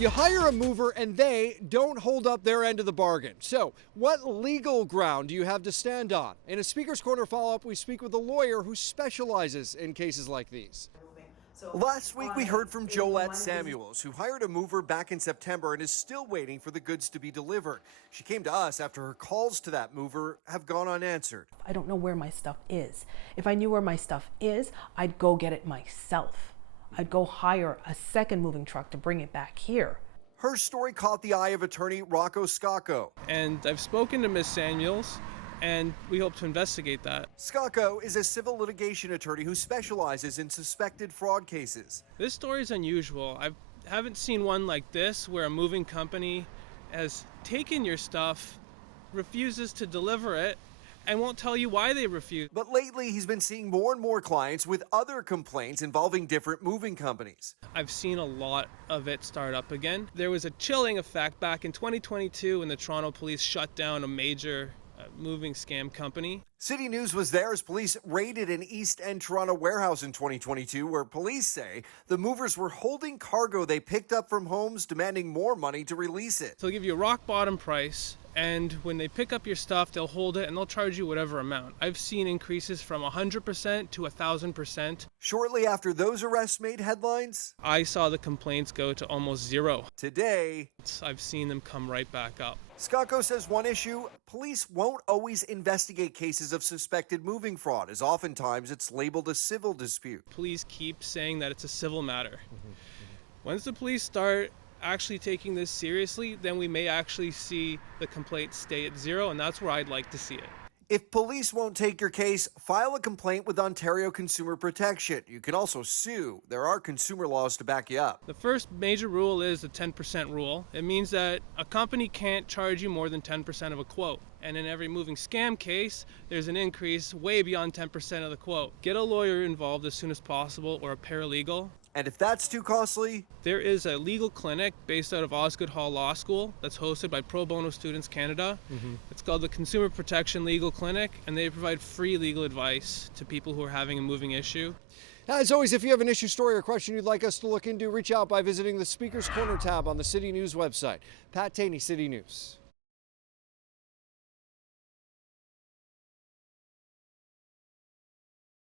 You hire a mover and they don't hold up their end of the bargain. So, what legal ground do you have to stand on? In a Speaker's Corner follow-up, we speak with a lawyer who specializes in cases like these. Last week, we heard from Jolette Samuels, who hired a mover back in September and is still waiting for the goods to be delivered. She came to us after her calls to that mover have gone unanswered. I don't know where my stuff is. If I knew where my stuff is, I'd go get it myself. I'd go hire a second moving truck to bring it back here. Her story caught the eye of attorney Rocco Scacco. And I've spoken to Ms. Samuels, and we hope to investigate that. Scacco is a civil litigation attorney who specializes in suspected fraud cases. This story is unusual. I haven't seen one like this where a moving company has taken your stuff, refuses to deliver it, and won't tell you why they refuse. But lately, he's been seeing more and more clients with other complaints involving different moving companies. I've seen a lot of it start up again. There was a chilling effect back in 2022 when the Toronto police shut down a major moving scam company. City News was there as police raided an East End Toronto warehouse in 2022 where police say the movers were holding cargo they picked up from homes, demanding more money to release it. So they'll give you a rock bottom price, and when they pick up your stuff, they'll hold it and they'll charge you whatever amount. I've seen increases from 100% to 1,000%. Shortly after those arrests made headlines, I saw the complaints go to almost zero. Today, I've seen them come right back up. Scacco says one issue, police won't always investigate cases of suspected moving fraud, as oftentimes it's labeled a civil dispute. Police keep saying that it's a civil matter. Once the police start actually taking this seriously, then we may actually see the complaint stay at zero, and that's where I'd like to see it. If police won't take your case, file a complaint with Ontario Consumer Protection. You can also sue. There are consumer laws to back you up. The first major rule is the 10% rule. It means that a company can't charge you more than 10% of a quote. And in every moving scam case, there's an increase way beyond 10% of the quote. Get a lawyer involved as soon as possible, or a paralegal. And if that's too costly? There is a legal clinic based out of Osgoode Hall Law School that's hosted by Pro Bono Students Canada. It's called the Consumer Protection Legal Clinic, and they provide free legal advice to people who are having a moving issue. As always, if you have an issue, story, or question you'd like us to look into, reach out by visiting the Speaker's Corner tab on the City News website. Pat Taney, City News.